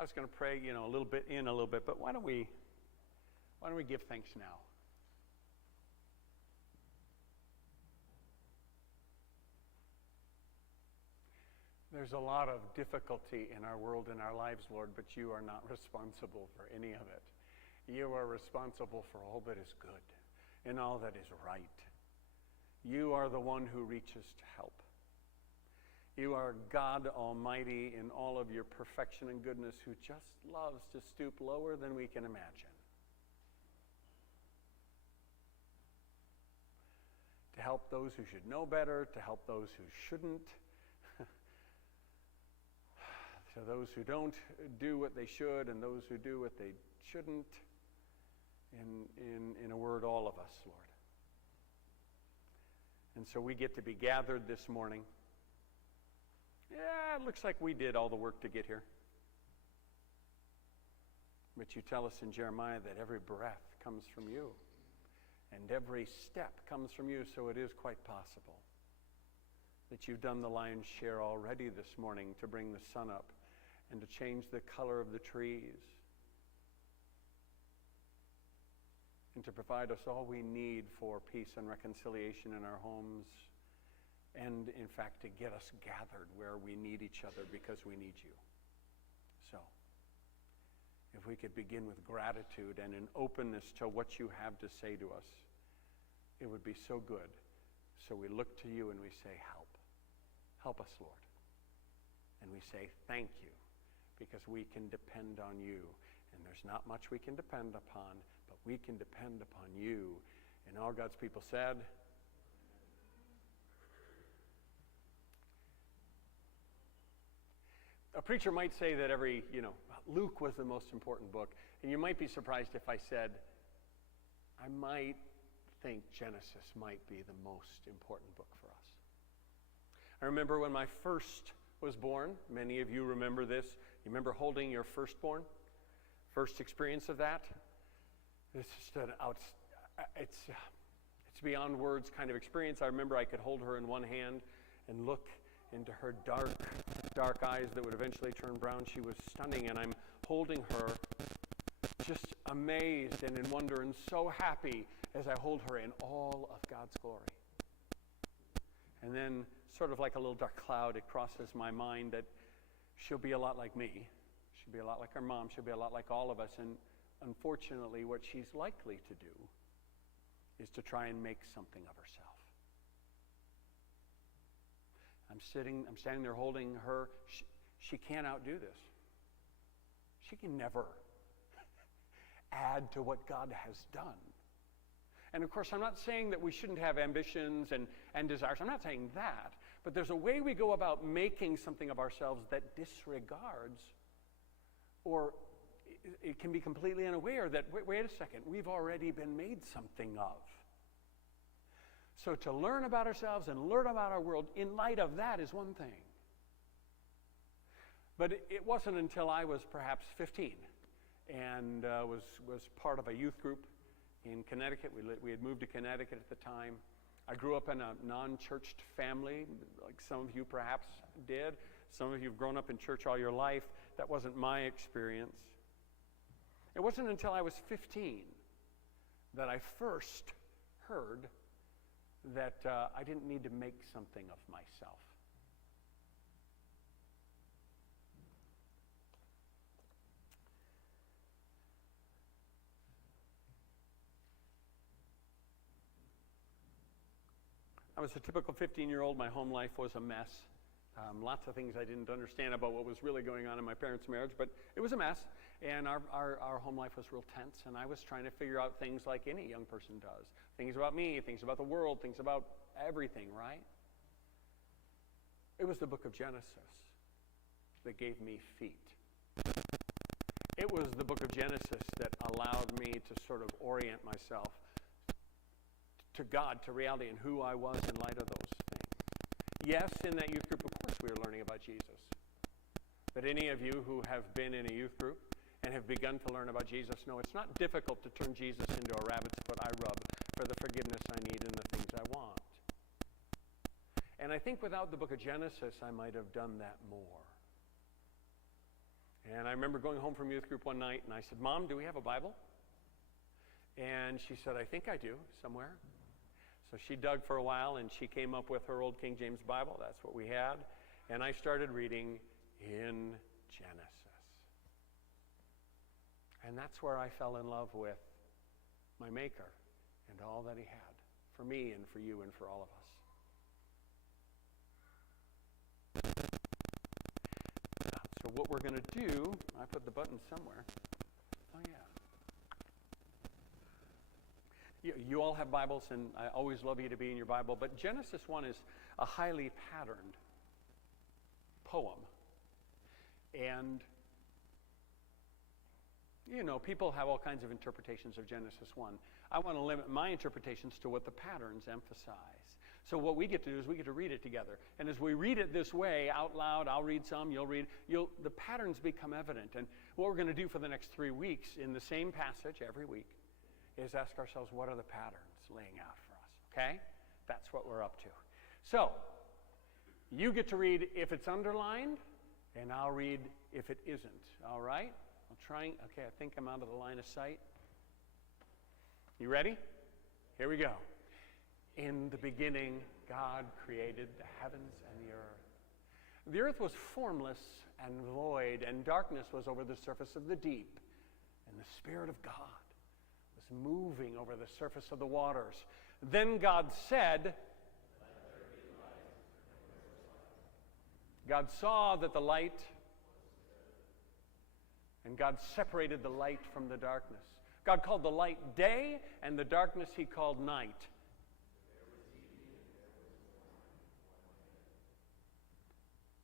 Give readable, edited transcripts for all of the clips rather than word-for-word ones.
I was going to pray, a little bit in, a little bit, but why don't we give thanks now? There's a lot of difficulty in our world, in our lives, Lord, but you are not responsible for any of it. You are responsible for all that is good and all that is right. You are the one who reaches to help. You are God Almighty in all of your perfection and goodness, who just loves to stoop lower than we can imagine, to help those who should know better, to help those who shouldn't, to those who don't do what they should and those who do what they shouldn't. In a word, all of us, Lord. And so we get to be gathered this morning. Yeah, it looks like we did all the work to get here. But you tell us in Jeremiah that every breath comes from you, and every step comes from you, so it is quite possible that you've done the lion's share already this morning to bring the sun up and to change the color of the trees and to provide us all we need for peace and reconciliation in our homes, and in fact to get us gathered where we need each other because we need you. So, if we could begin with gratitude and an openness to what you have to say to us, it would be so good. So we look to you and we say, help. Help us, Lord. And we say, thank you, because we can depend on you. And there's not much we can depend upon, but we can depend upon you. And all God's people said, a preacher might say that Luke was the most important book. And you might be surprised if I said, I might think Genesis might be the most important book for us. I remember when my first was born. Many of you remember this. You remember holding your firstborn? First experience of that? It's just it's beyond words kind of experience. I remember I could hold her in one hand and look into her dark eyes that would eventually turn brown. She was stunning, and I'm holding her just amazed and in wonder and so happy as I hold her in all of God's glory. And then, sort of like a little dark cloud, it crosses my mind that she'll be a lot like me. She'll be a lot like her mom. She'll be a lot like all of us. And unfortunately, what she's likely to do is to try and make something of herself. I'm standing there holding her. She can't outdo this. She can never add to what God has done. And of course, I'm not saying that we shouldn't have ambitions and desires. I'm not saying that. But there's a way we go about making something of ourselves that disregards, or it can be completely unaware that, wait a second, we've already been made something of. So to learn about ourselves and learn about our world in light of that is one thing. But it wasn't until I was perhaps 15 and was part of a youth group in Connecticut. We had moved to Connecticut at the time. I grew up in a non-churched family, like some of you perhaps did. Some of you have grown up in church all your life. That wasn't my experience. It wasn't until I was 15 that I first heard that I didn't need to make something of myself. I was a typical 15-year-old. My home life was a mess. Lots of things I didn't understand about what was really going on in my parents' marriage, but it was a mess, and our home life was real tense, and I was trying to figure out things like any young person does. Things about me, things about the world, things about everything, right? It was the book of Genesis that gave me feet. It was the book of Genesis that allowed me to sort of orient myself to God, to reality, and who I was in light of those things. Yes, in that youth group, of course, we were learning about Jesus. But any of you who have been in a youth group and have begun to learn about Jesus know it's not difficult to turn Jesus into a rabbit's foot I rub for the forgiveness I need and the things I want. And I think without the book of Genesis, I might have done that more. And I remember going home from youth group one night, and I said, Mom, do we have a Bible? And she said, I think I do, somewhere. So she dug for a while, and she came up with her old King James Bible. That's what we had. And I started reading in Genesis. And that's where I fell in love with my Maker and all that he had for me and for you and for all of us. So what we're going to do, I put the button somewhere. Oh, yeah. You all have Bibles, and I always love you to be in your Bible, but Genesis 1 is a highly patterned poem. And, you know, people have all kinds of interpretations of Genesis 1. I want to limit my interpretations to what the patterns emphasize. So what we get to do is we get to read it together. And as we read it this way, out loud, I'll read some, you'll read, the patterns become evident. And what we're going to do for the next 3 weeks in the same passage every week is ask ourselves, what are the patterns laying out for us, okay? That's what we're up to. So, you get to read if it's underlined, and I'll read if it isn't, all right? I'm trying, okay, I think I'm out of the line of sight. You ready? Here we go. In the beginning, God created the heavens and the earth. The earth was formless and void, and darkness was over the surface of the deep, and the Spirit of God was moving over the surface of the waters. Then God said, God saw that the light, and God separated the light from the darkness. God called the light day, and the darkness he called night.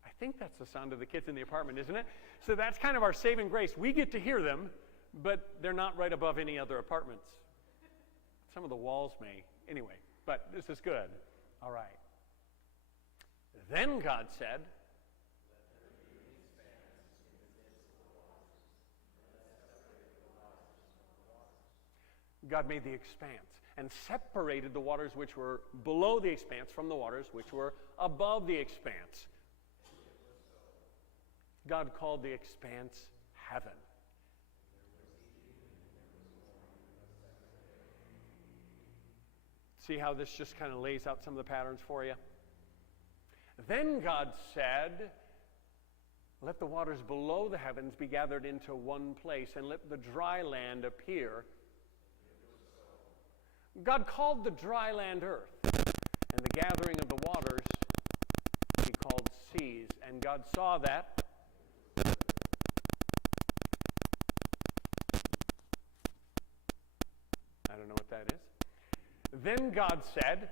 I think that's the sound of the kids in the apartment, isn't it? So that's kind of our saving grace. We get to hear them, but they're not right above any other apartments. Some of the walls may. Anyway, but this is good. All right. Then God said, God made the expanse and separated the waters which were below the expanse from the waters which were above the expanse. God called the expanse heaven. See how this just kind of lays out some of the patterns for you? Then God said, let the waters below the heavens be gathered into one place, and let the dry land appear. God called the dry land earth, and the gathering of the waters he called seas. And God saw that. I don't know what that is. Then God said,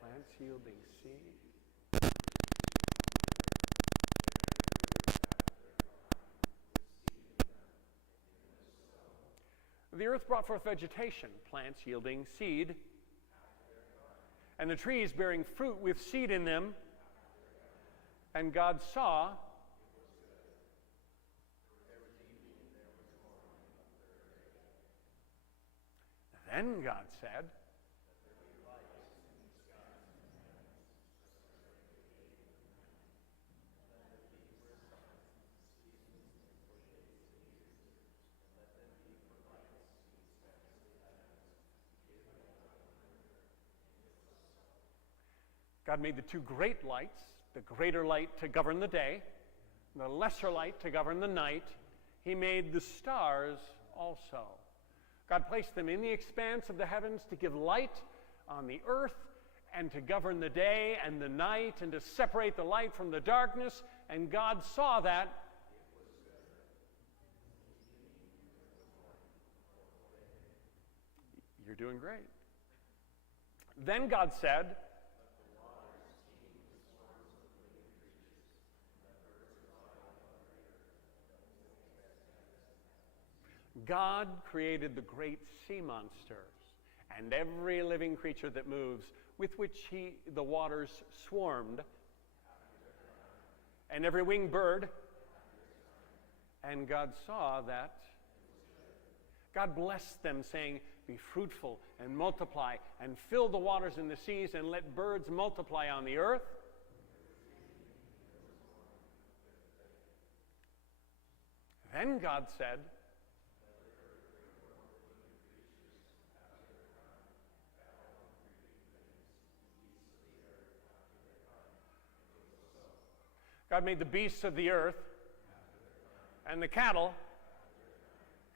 plants yielding seed. The earth brought forth vegetation, plants yielding seed, and the trees bearing fruit with seed in them. And God saw Then God said, God made the two great lights, the greater light to govern the day, the lesser light to govern the night. He made the stars also. God placed them in the expanse of the heavens to give light on the earth and to govern the day and the night and to separate the light from the darkness. And God saw that. You're doing great. Then God said, God created the great sea monsters and every living creature that moves, with which the waters swarmed, and every winged bird. And God saw that. God blessed them, saying, be fruitful and multiply and fill the waters in the seas and let birds multiply on the earth. Then God said, God made the beasts of the earth and the cattle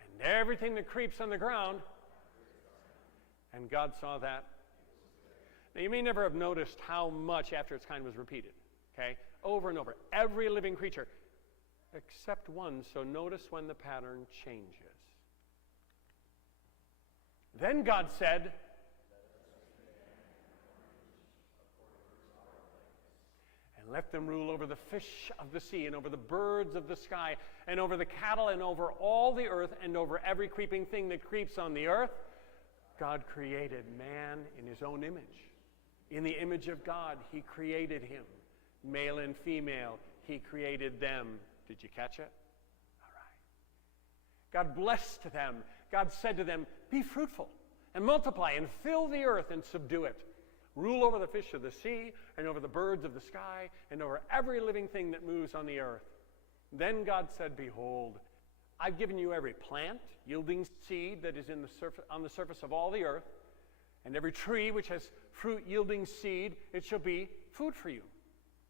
and everything that creeps on the ground. And God saw that. Now, you may never have noticed how much after its kind was repeated, okay? Over and over. Every living creature, except one. So notice when the pattern changes. Then God said, and let them rule over the fish of the sea and over the birds of the sky and over the cattle and over all the earth and over every creeping thing that creeps on the earth. God created man in his own image. In the image of God, he created him. Male and female, he created them. Did you catch it? All right. God blessed them. God said to them, be fruitful and multiply and fill the earth and subdue it. Rule over the fish of the sea and over the birds of the sky and over every living thing that moves on the earth. Then God said, behold, I've given you every plant yielding seed that is on the surface of all the earth, and every tree which has fruit yielding seed, it shall be food for you.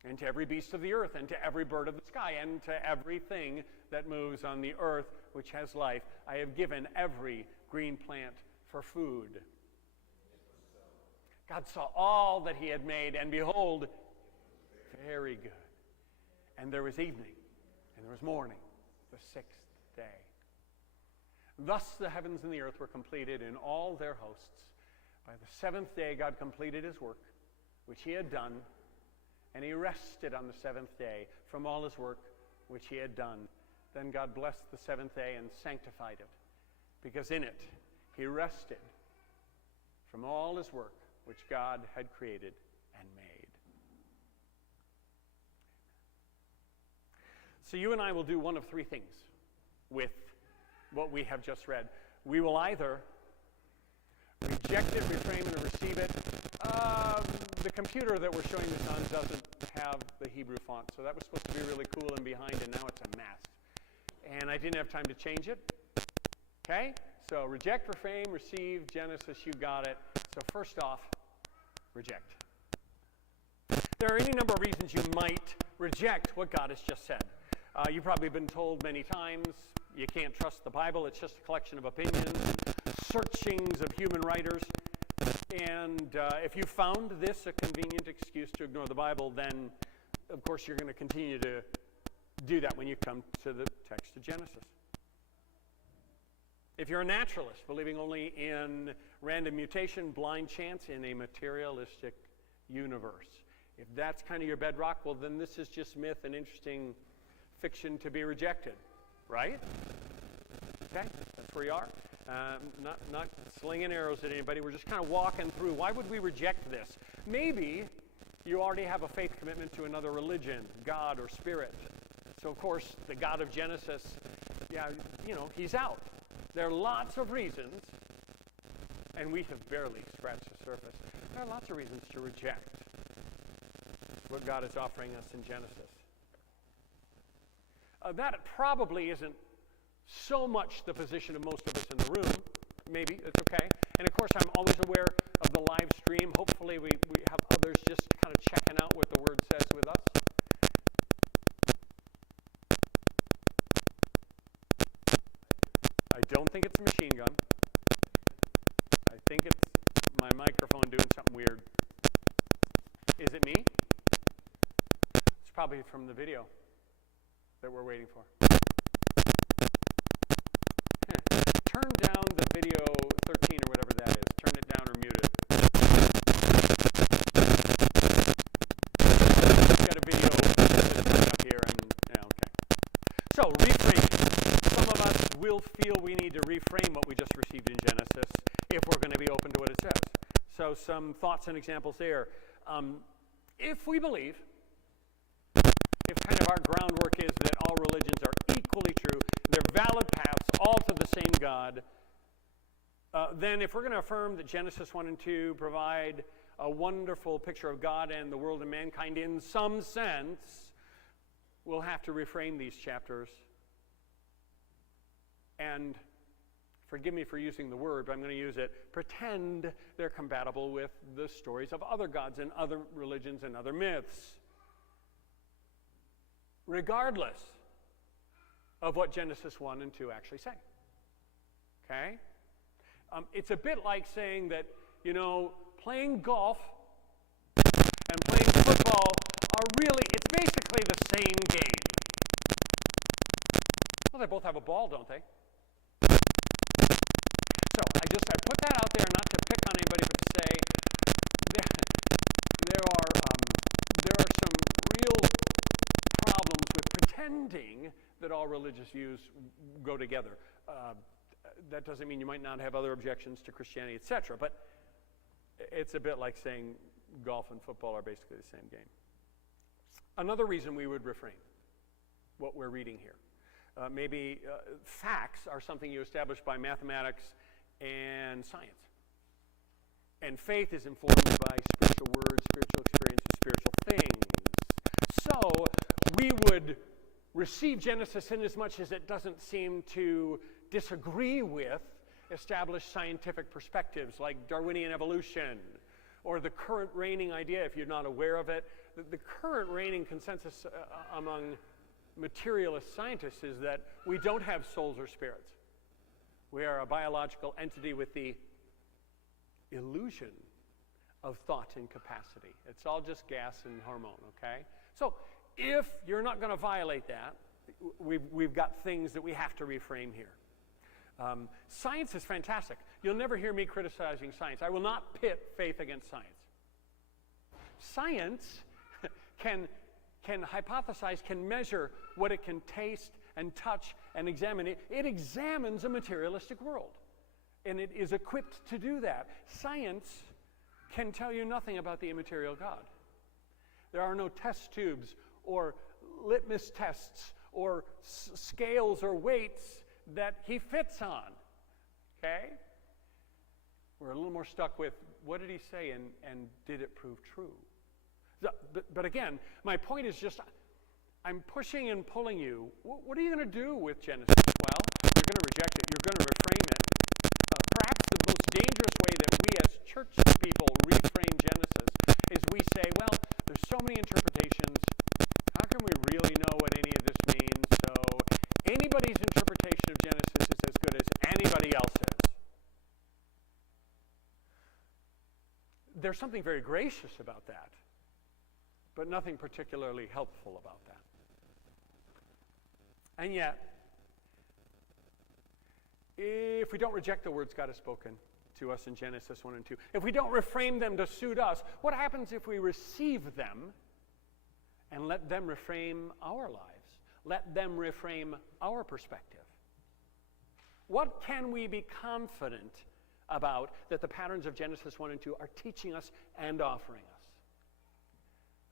And to every beast of the earth, and to every bird of the sky, and to everything that moves on the earth which has life, I have given every green plant for food. God saw all that he had made, and behold, very good. And there was evening, and there was morning, the sixth day. Thus the heavens and the earth were completed in all their hosts. By the seventh day God completed his work, which he had done, and he rested on the seventh day from all his work which he had done. Then God blessed the seventh day and sanctified it, because in it he rested from all his work which God had created and made. So you and I will do one of three things with what we have just read. We will either reject it, reframe it, or receive it. The computer that we're showing this on doesn't have the Hebrew font, so that was supposed to be really cool and behind, and now it's a mess. And I didn't have time to change it. Okay? So reject, reframe, receive, Genesis, you got it. So first off, reject. There are any number of reasons you might reject what God has just said. You've probably been told many times you can't trust the Bible. It's just a collection of opinions, searchings of human writers. And if you found this a convenient excuse to ignore the Bible, then, of course, you're going to continue to do that when you come to the text of Genesis. If you're a naturalist, believing only in random mutation, blind chance in a materialistic universe, if that's kind of your bedrock, well, then this is just myth and interesting fiction to be rejected, right? Okay, that's where you are. Not slinging arrows at anybody. We're just kind of walking through. Why would we reject this? Maybe you already have a faith commitment to another religion, God or spirit. So, of course, the God of Genesis, he's out. There are lots of reasons, and we have barely scratched the surface. There are lots of reasons to reject what God is offering us in Genesis. That probably isn't so much the position of most of us in the room. Maybe, it's okay. And of course, I'm always aware of the live stream. Hopefully we have others just kind of checking out what the Word says with us. I don't think it's a machine gun. I think it's my microphone doing something weird. Is it me? It's probably from the video that we're waiting for. Turn down the video 13 or whatever that is. Turn it down or mute it. I've got a video up here okay. So, reframing. Some of us will feel we need to reframe what we just received in Genesis if we're going to be open to what it says. So some thoughts and examples there. If we believe, if kind of our groundwork is that all religions are equally true, they're valid paths, all to the same God, then if we're going to affirm that Genesis 1 and 2 provide a wonderful picture of God and the world and mankind in some sense, we'll have to reframe these chapters and forgive me for using the word, but I'm going to use it, pretend they're compatible with the stories of other gods and other religions and other myths, regardless of what Genesis 1 and 2 actually say. Okay? It's a bit like saying that, playing golf and playing football are really, it's basically the same game. Well, they both have a ball, don't they? So I put that out there not to pick on anybody, but to say there are some real problems with pretending that all religious views go together. That doesn't mean you might not have other objections to Christianity, etc., but it's a bit like saying golf and football are basically the same game. Another reason we would refrain what we're reading here. Maybe facts are something you establish by mathematics and science. And faith is informed by spiritual words, spiritual experiences, spiritual things. So we would receive Genesis in as much as it doesn't seem to disagree with established scientific perspectives like Darwinian evolution or the current reigning idea, if you're not aware of it. The current reigning consensus among materialist scientists is that we don't have souls or spirits. We are a biological entity with the illusion of thought and capacity. It's all just gas and hormone, okay? So if you're not going to violate that, we've got things that we have to reframe here. Science is fantastic. You'll never hear me criticizing science. I will not pit faith against science. Science can hypothesize, can measure what it can taste and touch and examine. It examines a materialistic world, and it is equipped to do that. Science can tell you nothing about the immaterial God. There are no test tubes or litmus tests or scales or weights that he fits on, okay? We're a little more stuck with what did he say and did it prove true? But again, my point is just I'm pushing and pulling you. What are you going to do with Genesis? Well, you're going to reject it. You're going to reframe it. Perhaps the most dangerous way that we as church people reframe Genesis is we say, well, there's so many interpretations. How can we really know what any of this means? So anybody's interpretation of Genesis is as good as anybody else's. There's something very gracious about that, but nothing particularly helpful about that. And yet, if we don't reject the words God has spoken to us in Genesis 1 and 2, if we don't reframe them to suit us, what happens if we receive them and let them reframe our lives? Let them reframe our perspective? What can we be confident about that the patterns of Genesis 1 and 2 are teaching us and offering us?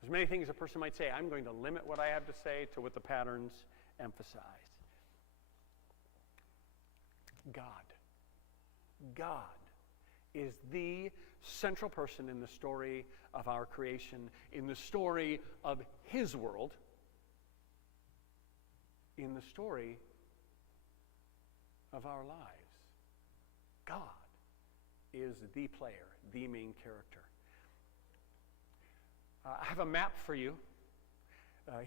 There's many things a person might say. I'm going to limit what I have to say to what the patterns emphasize. God is the central person in the story of our creation, in the story of his world, in the story of our lives. God is the player, the main character. I have a map for you.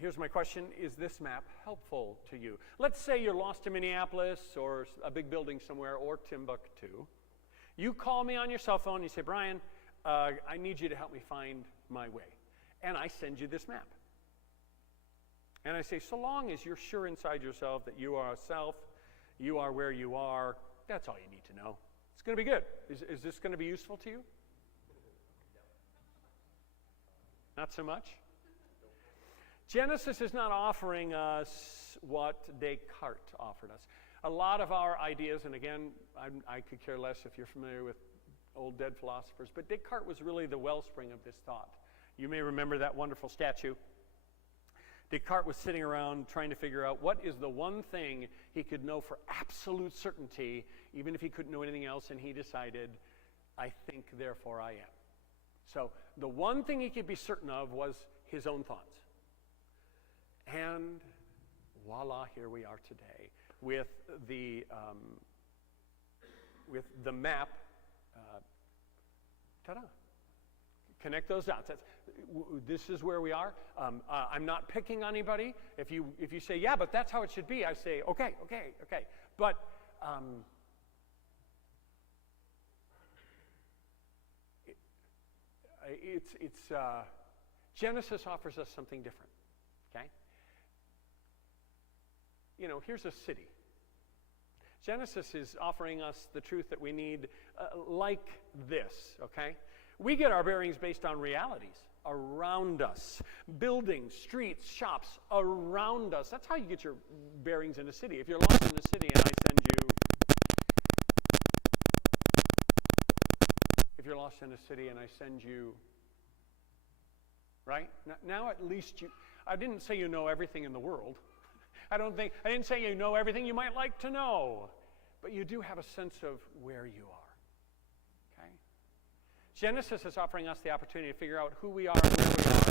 Here's my question. Is this map helpful to you? Let's say you're lost in Minneapolis or a big building somewhere or Timbuktu. You call me on your cell phone and you say, Brian, I need you to help me find my way. And I send you this map. And I say, so long as you're sure inside yourself that you are a self, you are where you are, that's all you need to know. It's going to be good. Is this going to be useful to you? Not so much? Genesis is not offering us what Descartes offered us. A lot of our ideas, and again, I could care less if you're familiar with old dead philosophers, but Descartes was really the wellspring of this thought. You may remember that wonderful statue. Descartes was sitting around trying to figure out what is the one thing he could know for absolute certainty, even if he couldn't know anything else, and he decided, I think, therefore I am. So the one thing he could be certain of was his own thoughts. And voila, here we are today. with the map. Ta-da. Connect those dots. This is where we are. I'm not picking on anybody. If you say, yeah, but that's how it should be, I say, okay. But Genesis offers us something different. Okay. Here's a city. Genesis is offering us the truth that we need, like this. Okay. We get our bearings based on realities around us. Buildings, streets, shops around us. That's how you get your bearings in a city. If you're lost in a city and I send you... If you're lost in a city and I send you... Right? Now at least you... I didn't say you know everything in the world. I didn't say you know everything you might like to know. But you do have a sense of where you are. Genesis is offering us the opportunity to figure out who we are and where we are.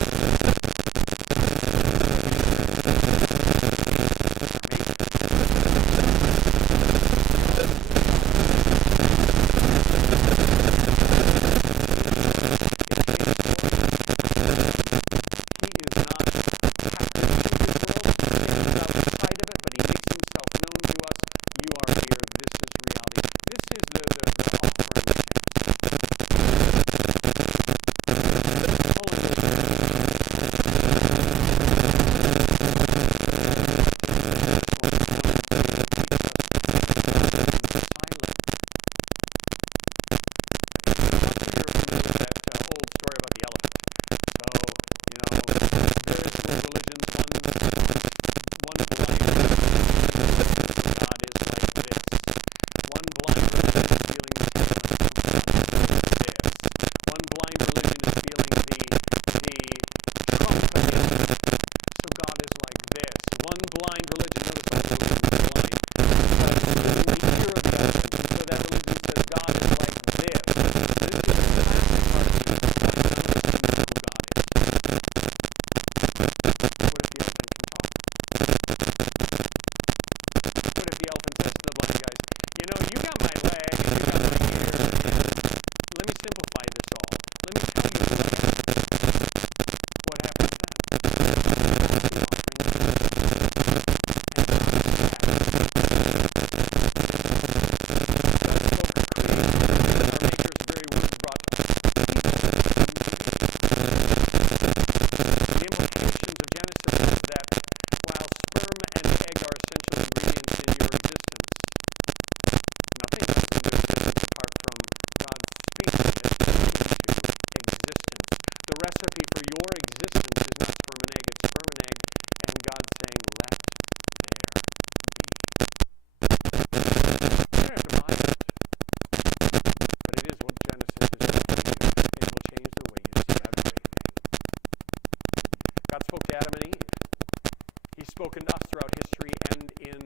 Spoken to us throughout history and in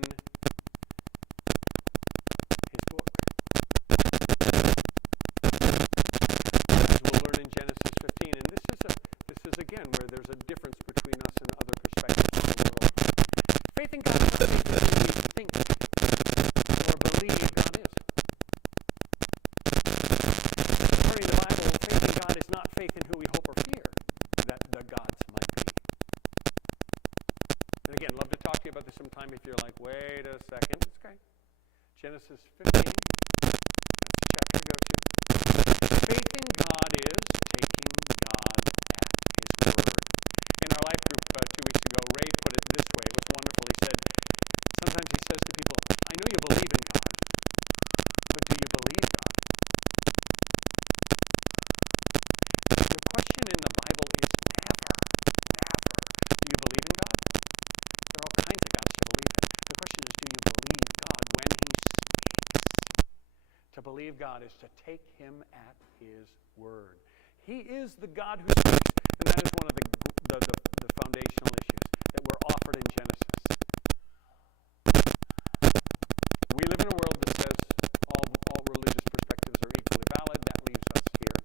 his book. As we'll learn in Genesis 15, and this is again where there's a difference between us and other perspectives on the world. Faith in God is not faith in who we think or believe God is. According to the Bible, faith in God is not faith in who we hope or fear that the gods might be. And again, love to talk to you about this sometime if you're like, wait a second. It's okay. Genesis 15. That's the chapter to go to. Faith in God is taking God at his word. In our life group 2 weeks ago, Ray put it this way. It was wonderful. He said, sometimes he says to people, I know you believe in God, but do you believe God? The question in the Bible is never, do you believe in God? There are all kinds of gods to believe in. The question is, do you believe God when he speaks? To believe God is to take him at his word. He is the God who speaks, and that is one of the foundational issues that were offered in Genesis. We live in a world that says all religious perspectives are equally valid. That leaves us here.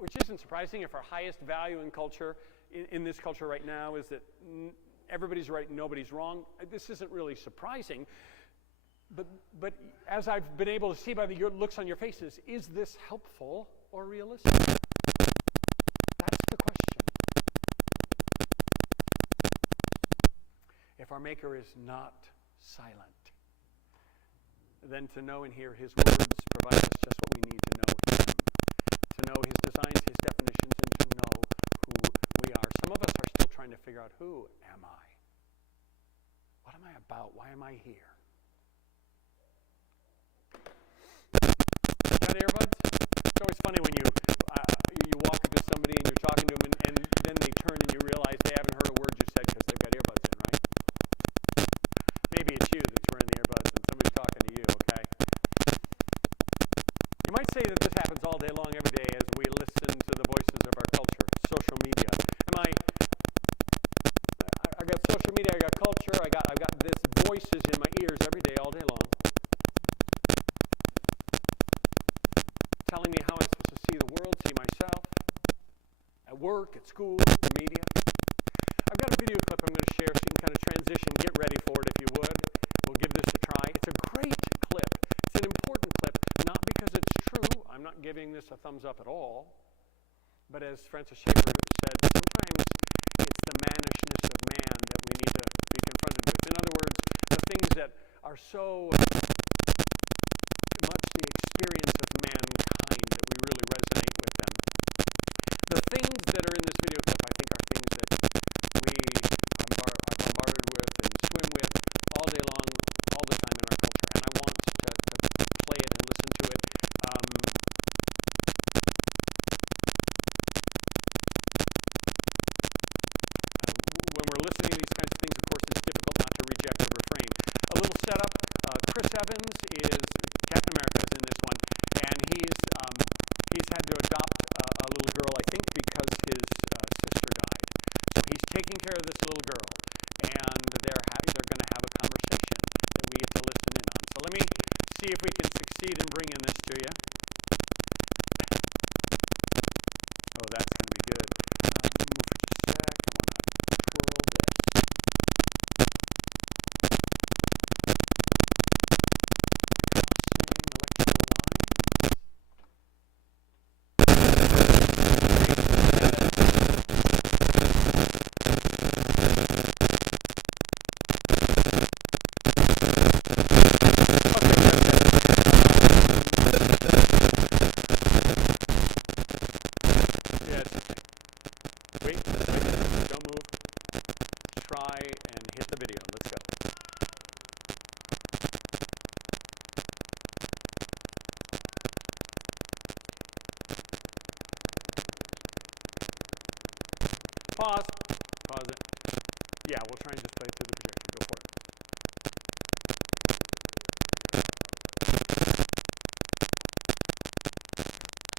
Which isn't isn't surprising if our highest value in culture, in this culture right now, is that everybody's right and nobody's wrong. This isn't really surprising. But as I've been able to see by the looks on your faces, is this helpful or realistic? That's the question. If our Maker is not silent, then to know and hear his words provide us just what we need to know him, to know his designs, his definitions, and to know who we are. Some of us are still trying to figure out, who am I? What am I about? Why am I here? You got earbuds? It's always funny when you walk up to somebody and you're talking to them and then they turn and you realize they haven't heard a word you said because they've got earbuds in, right? Maybe it's you that's wearing the earbuds and somebody's talking to you, okay? You might say that this happens all day long, every day, as we listen to the voices of our culture, social media. I got social media, I got culture, I've got this voices in my ears every day, all day long, telling me how I'm supposed to see the world, see myself, at work, at school, the media. I've got a video clip I'm going to share so you can kind of transition, get ready for it if you would. We'll give this a try. It's a great clip. It's an important clip, not because it's true. I'm not giving this a thumbs up at all. But as Francis Schaeffer said, sometimes it's the mannishness of man that we need to be confronted with. In other words, the things that are so much the experience of mankind that we really resonate with them. The things that are in this video clip, I think, are things that we are bombarded with and swim with all day long, all the time in our culture. And I want to play it and listen to it. When we're listening to these kinds of things, of course, it's difficult not to reject or refrain. A little setup. Chris Evans is Captain America is in this one, and he's had to adopt a little girl, I think, because his sister died. So he's taking care of this little girl, and they're going to have a conversation that we get to listen in on. So let me see if we can succeed in bringing this to you. Oh, that's going to be good. Move for just a sec. I want to twirl this. Pause it. Yeah, we'll try and just play it through the projector. Go for it.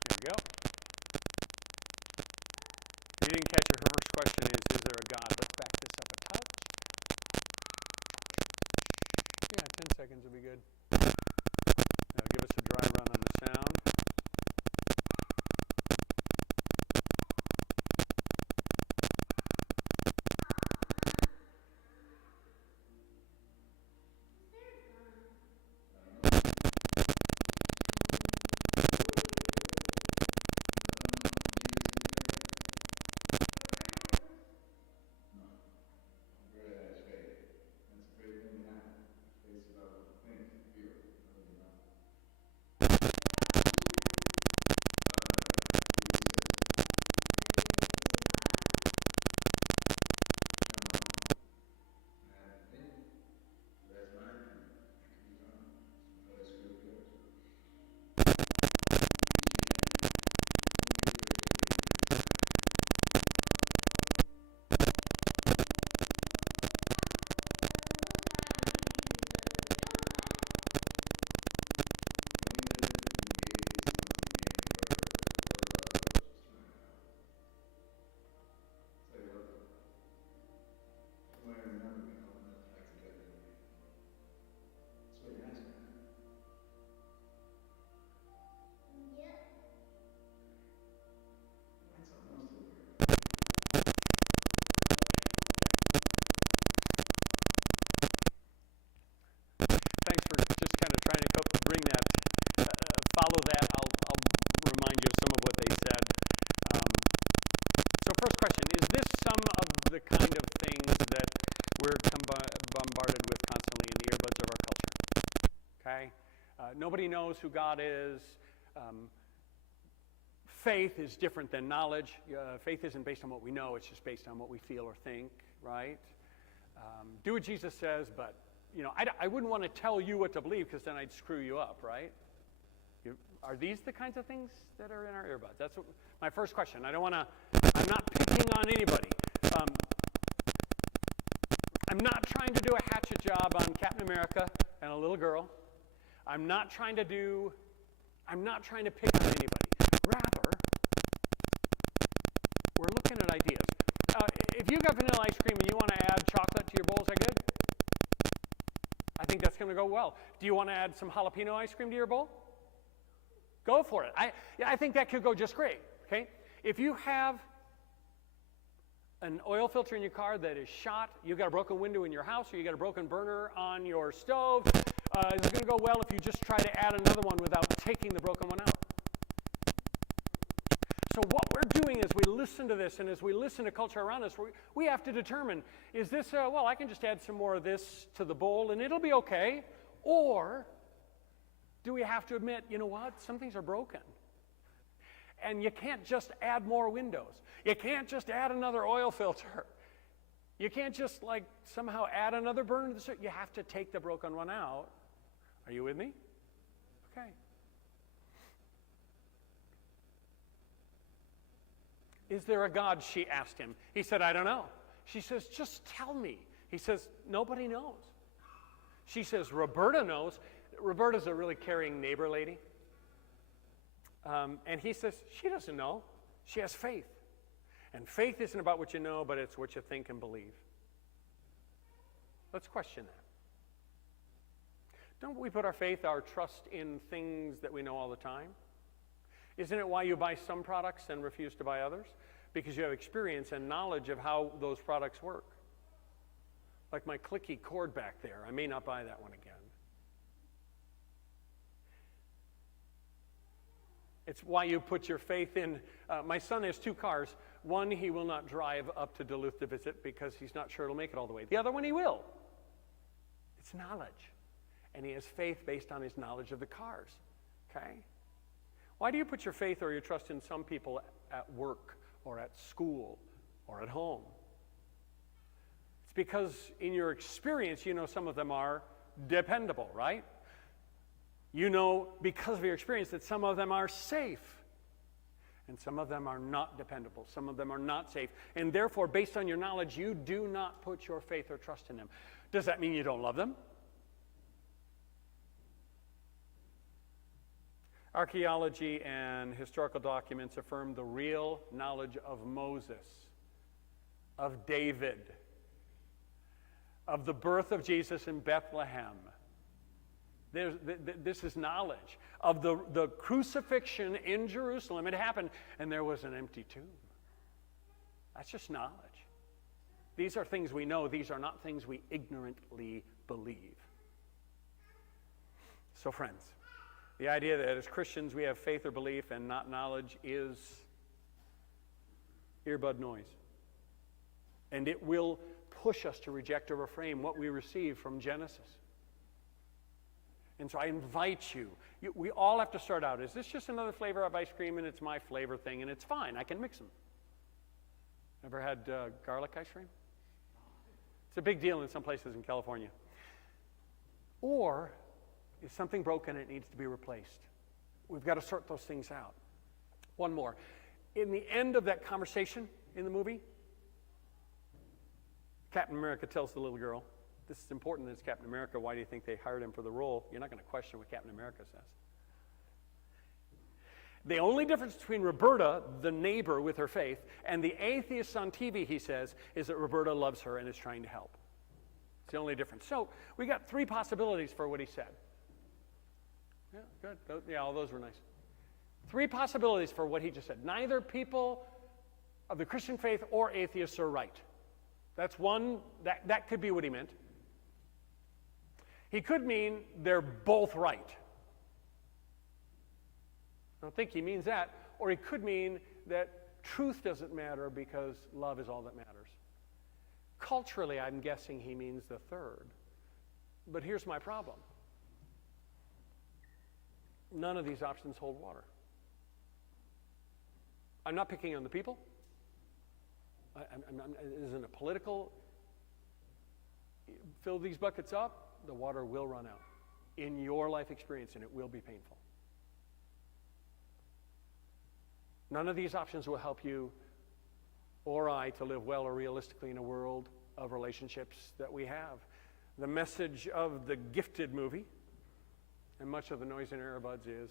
There we go. If you didn't catch it, her first question is there a God? Let's back this up a touch. Yeah, 10 seconds would be good. Now give us a dry run on the sound. That's a great thing to have. Faith about what you think. Nobody knows who God is. Faith is different than knowledge. Faith isn't based on what we know. It's just based on what we feel or think, right? Do what Jesus says, but, I wouldn't want to tell you what to believe because then I'd screw you up, right? Are these the kinds of things that are in our earbuds? That's my first question. I'm not picking on anybody. I'm not trying to do a hatchet job on Captain America and a little girl. I'm not trying to pick on anybody. Rather, we're looking at ideas. If you got vanilla ice cream and you want to add chocolate to your bowl, is that good? I think that's going to go well. Do you want to add some jalapeno ice cream to your bowl? Go for it. I think that could go just great. Okay? If you have an oil filter in your car that is shot, you got a broken window in your house, or you got a broken burner on your stove, it's going to go well if you just try to add another one without taking the broken one out. So what we're doing as we listen to this and as we listen to culture around us, we have to determine, is this, I can just add some more of this to the bowl and it'll be okay, or do we have to admit, you know what, some things are broken. And you can't just add more windows. You can't just add another oil filter. You can't just somehow add another burner to the circuit. You have to take the broken one out. Are you with me? Okay. Is there a God? She asked him. He said, I don't know. She says, just tell me. He says, nobody knows. She says, Roberta knows. Roberta's a really caring neighbor lady. And he says, she doesn't know. She has faith. And faith isn't about what you know, but it's what you think and believe. Let's question that. Don't we put our faith, our trust in things that we know all the time? Isn't it why you buy some products and refuse to buy others? Because you have experience and knowledge of how those products work. Like my clicky cord back there. I may not buy that one again. It's why you put your faith in. My son has 2 cars. One he will not drive up to Duluth to visit because he's not sure it'll make it all the way. The other one he will. It's knowledge. And he has faith based on his knowledge of the cars. Okay? Why do you put your faith or your trust in some people at work or at school or at home? It's because in your experience, you know some of them are dependable, right? You know because of your experience that some of them are safe. And some of them are not dependable. Some of them are not safe. And therefore, based on your knowledge, you do not put your faith or trust in them. Does that mean you don't love them? Archaeology and historical documents affirm the real knowledge of Moses, of David, of the birth of Jesus in Bethlehem. This is knowledge of the crucifixion in Jerusalem. It happened, and there was an empty tomb. That's just knowledge. These are things we know. These are not things we ignorantly believe. So, friends, the idea that as Christians we have faith or belief and not knowledge is earbud noise. And it will push us to reject or reframe what we receive from Genesis. And so I invite you, we all have to start out, is this just another flavor of ice cream and it's my flavor thing and it's fine, I can mix them. Ever had garlic ice cream? It's a big deal in some places in California. Or is something broken and it needs to be replaced? We've got to sort those things out. One more. In the end of that conversation in the movie, Captain America tells the little girl, this is important that it's Captain America. Why do you think they hired him for the role? You're not going to question what Captain America says. The only difference between Roberta, the neighbor with her faith, and the atheists on TV, he says, is that Roberta loves her and is trying to help. It's the only difference. So we got 3 possibilities for what he said. Yeah, good. Yeah, all those were nice. 3 possibilities for what he just said. Neither people of the Christian faith or atheists are right. That's one, that could be what he meant. He could mean they're both right. I don't think he means that. Or he could mean that truth doesn't matter because love is all that matters. Culturally, I'm guessing he means the third. But here's my problem. none of these options hold water. I'm not picking on the people. This isn't a political, fill these buckets up, the water will run out in your life experience, and it will be painful. None of these options will help you or I to live well or realistically in a world of relationships that we have. The message of the Gifted movie, and much of the noise in our earbuds, is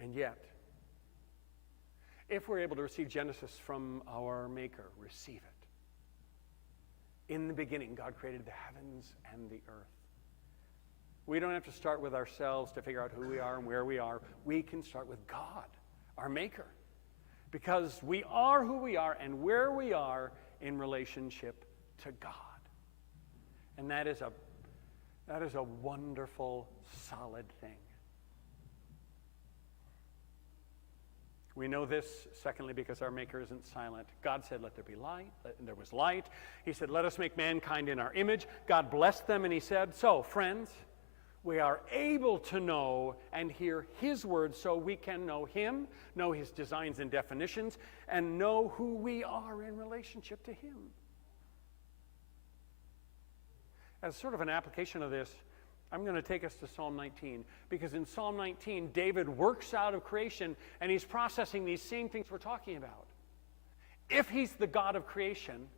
and yet, if we're able to receive Genesis from our Maker, receive it. In the beginning, God created the heavens and the earth. We don't have to start with ourselves to figure out who we are and where we are. We can start with God, our Maker, because we are who we are and where we are in relationship to God. And that is a wonderful, solid thing. We know this, secondly, because our Maker isn't silent. God said, let there be light, and there was light. He said, let us make mankind in our image. God blessed them, and he said, so, friends, we are able to know and hear his words so we can know him, know his designs and definitions, and know who we are in relationship to him. As sort of an application of this, I'm going to take us to Psalm 19, because in Psalm 19, David works out of creation, and he's processing these same things we're talking about. If he's the God of creation,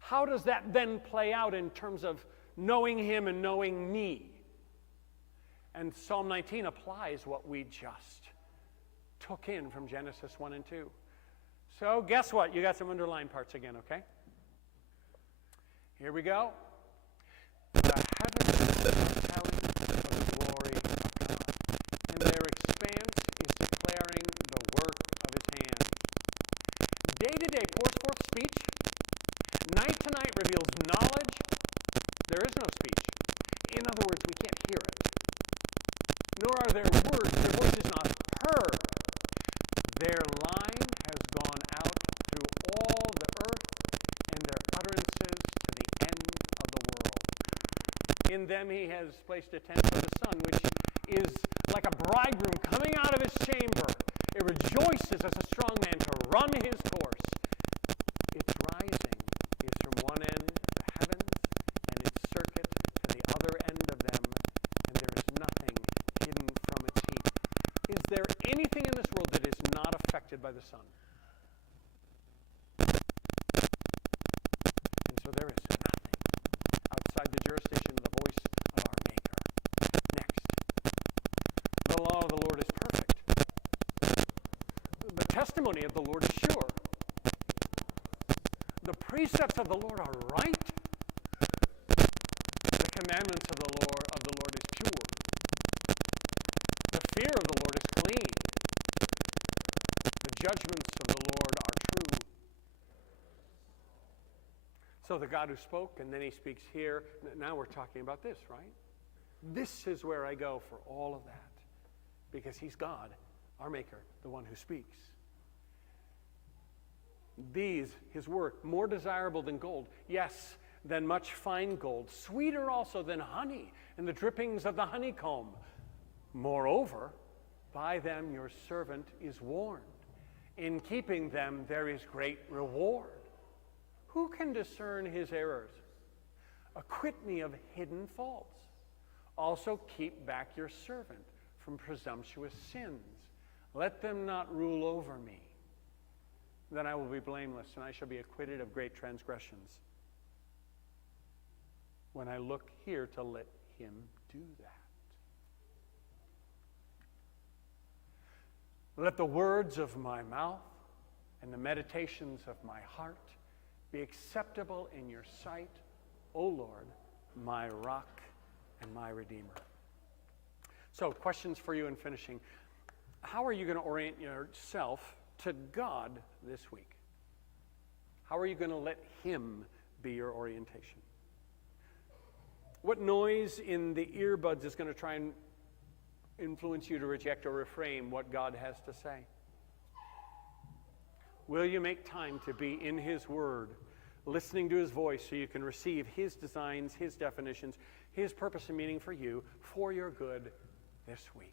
how does that then play out in terms of knowing him and knowing me? And Psalm 19 applies what we just took in from Genesis 1 and 2. So guess what? You got some underlined parts again, okay? Here we go. The heavens are telling of the glory of God, and their expanse is declaring the work of his hands. Day to day pours forth speech. Night to night reveals knowledge. There is no speech. In other words, we can't hear it. Nor are there words. Their voice is not heard. Their line has gone out through all the earth, and their utterances to the end of the world. In them he has placed a tent for the sun, which is like a bridegroom coming out of his chamber. It rejoices as a strong man to run his course. Its rising is from one end of the heavens, and its circuit to the other end of them, and there is nothing hidden from its heat. Is there anything in this world that is not affected by the sun? And so there is nothing outside the jurisdiction of the voice of our Maker. Next, the law of the Lord is perfect. The testimony of the Lord is sure. The precepts of the Lord are right. The commandments of the Lord is pure. The fear of the Lord is clean. The judgments of the Lord are true. So the God who spoke, and then he speaks here, now we're talking about this, right? This is where I go for all of that, because he's God, our Maker, the one who speaks. These, his work, more desirable than gold, yes, than much fine gold, sweeter also than honey and the drippings of the honeycomb. Moreover, by them your servant is warned. In keeping them there is great reward. Who can discern his errors? Acquit me of hidden faults. Also keep back your servant from presumptuous sins. Let them not rule over me. Then I will be blameless, and I shall be acquitted of great transgressions. When I look here to let him do that. Let the words of my mouth and the meditations of my heart be acceptable in your sight, O Lord, my rock and my redeemer. So, questions for you in finishing. How are you going to orient yourself to God this week? How are you going to let him be your orientation? What noise in the earbuds is going to try and influence you to reject or reframe what God has to say? Will you make time to be in his word listening to his voice so you can receive his designs, his definitions, his purpose and meaning for you, for your good this week.